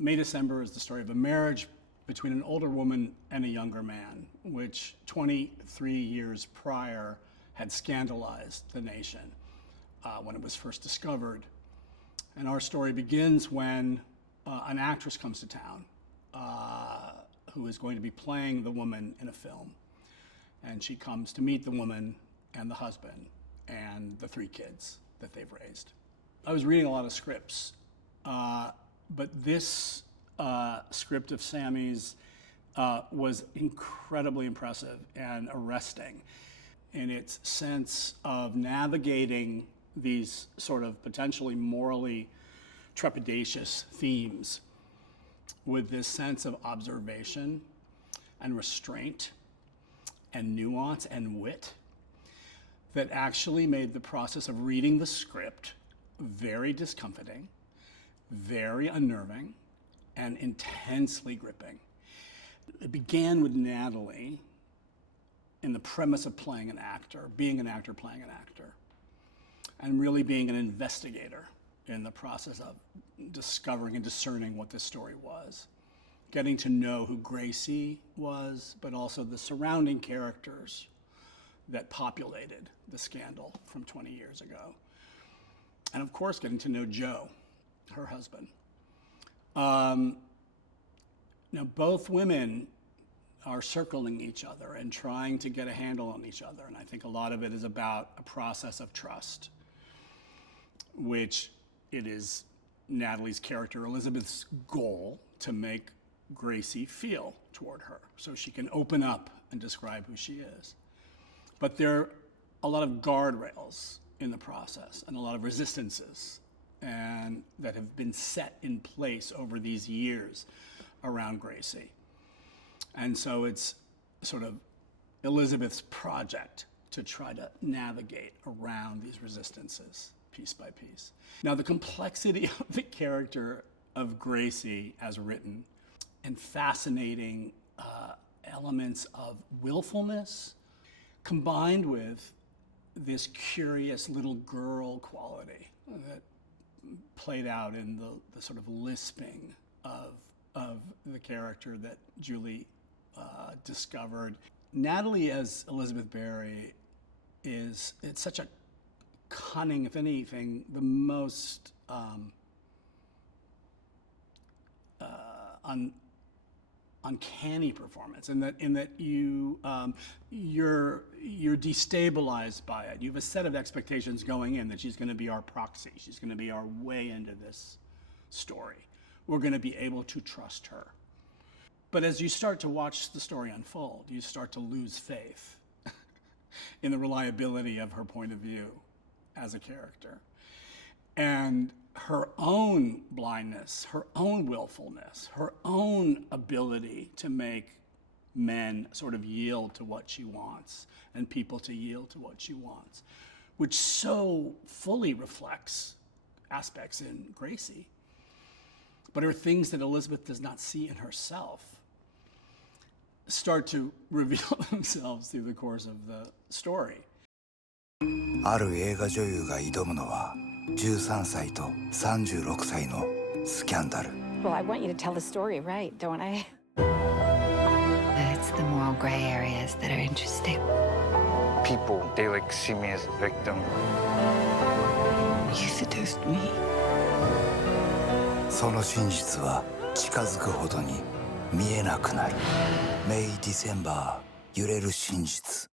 May December is the story of a marriage between an older woman and a younger man, which 23 years prior had scandalized the nation when it was first discovered. And our story begins when an actress comes to town who is going to be playing the woman in a film. And she comes to meet the woman and the husband and the 3 kids that they've raised. I was reading a lot of scripts, but this script of Sammy's was incredibly impressive and arresting in its sense of navigating these sort of potentially morally trepidatious themes with this sense of observation and restraint and nuance and wit that actually made the process of reading the script very discomforting, very unnerving, and intensely gripping. It began with Natalie in the premise of playing an actor, being an actor playing an actor, and really being an investigator in the process of discovering and discerning what this story was, getting to know who Gracie was, but also the surrounding characters that populated the scandal from 20 years ago. And of course, getting to know Joe, her husband. Now, both women are circling each other and trying to get a handle on each other. And I think a lot of it is about a process of trust, which it is Natalie's character, Elizabeth's goal to make Gracie feel toward her so she can open up and describe who she is. But there are a lot of guardrails in the process and a lot of resistances and that have been set in place over these years around Gracie. And so it's sort of Elizabeth's project to try to navigate around these resistances piece by piece. Now, the complexity of the character of Gracie as written and fascinating elements of willfulness combined with this curious little girl quality that played out in the sort of lisping of the character that Julie discovered. Natalie as Elizabeth Barry it's such a cunning, if anything, the most uncanny performance, in that you're destabilized by it. You have a set of expectations going in that she's going to be our proxy. She's going to be our way into this story. We're going to be able to trust her. But as you start to watch the story unfold, you start to lose faith in the reliability of her point of view as a character. And her own blindness, her own willfulness, her own ability to make men sort of yield to what she wants and people to yield to what she wants, which so fully reflects aspects in Gracie, but are things that Elizabeth does not see in herself, start to reveal themselves through the course of the story. ある映画女優が挑むのは13歳と36歳のスキャンダル。 Well, I want you to tell the story right, don't I? It's the moral gray areas that are interesting. People, they like see me as a victim. You seduced me. その真実は近づくほどに見えなくなる。May December 揺れる真実。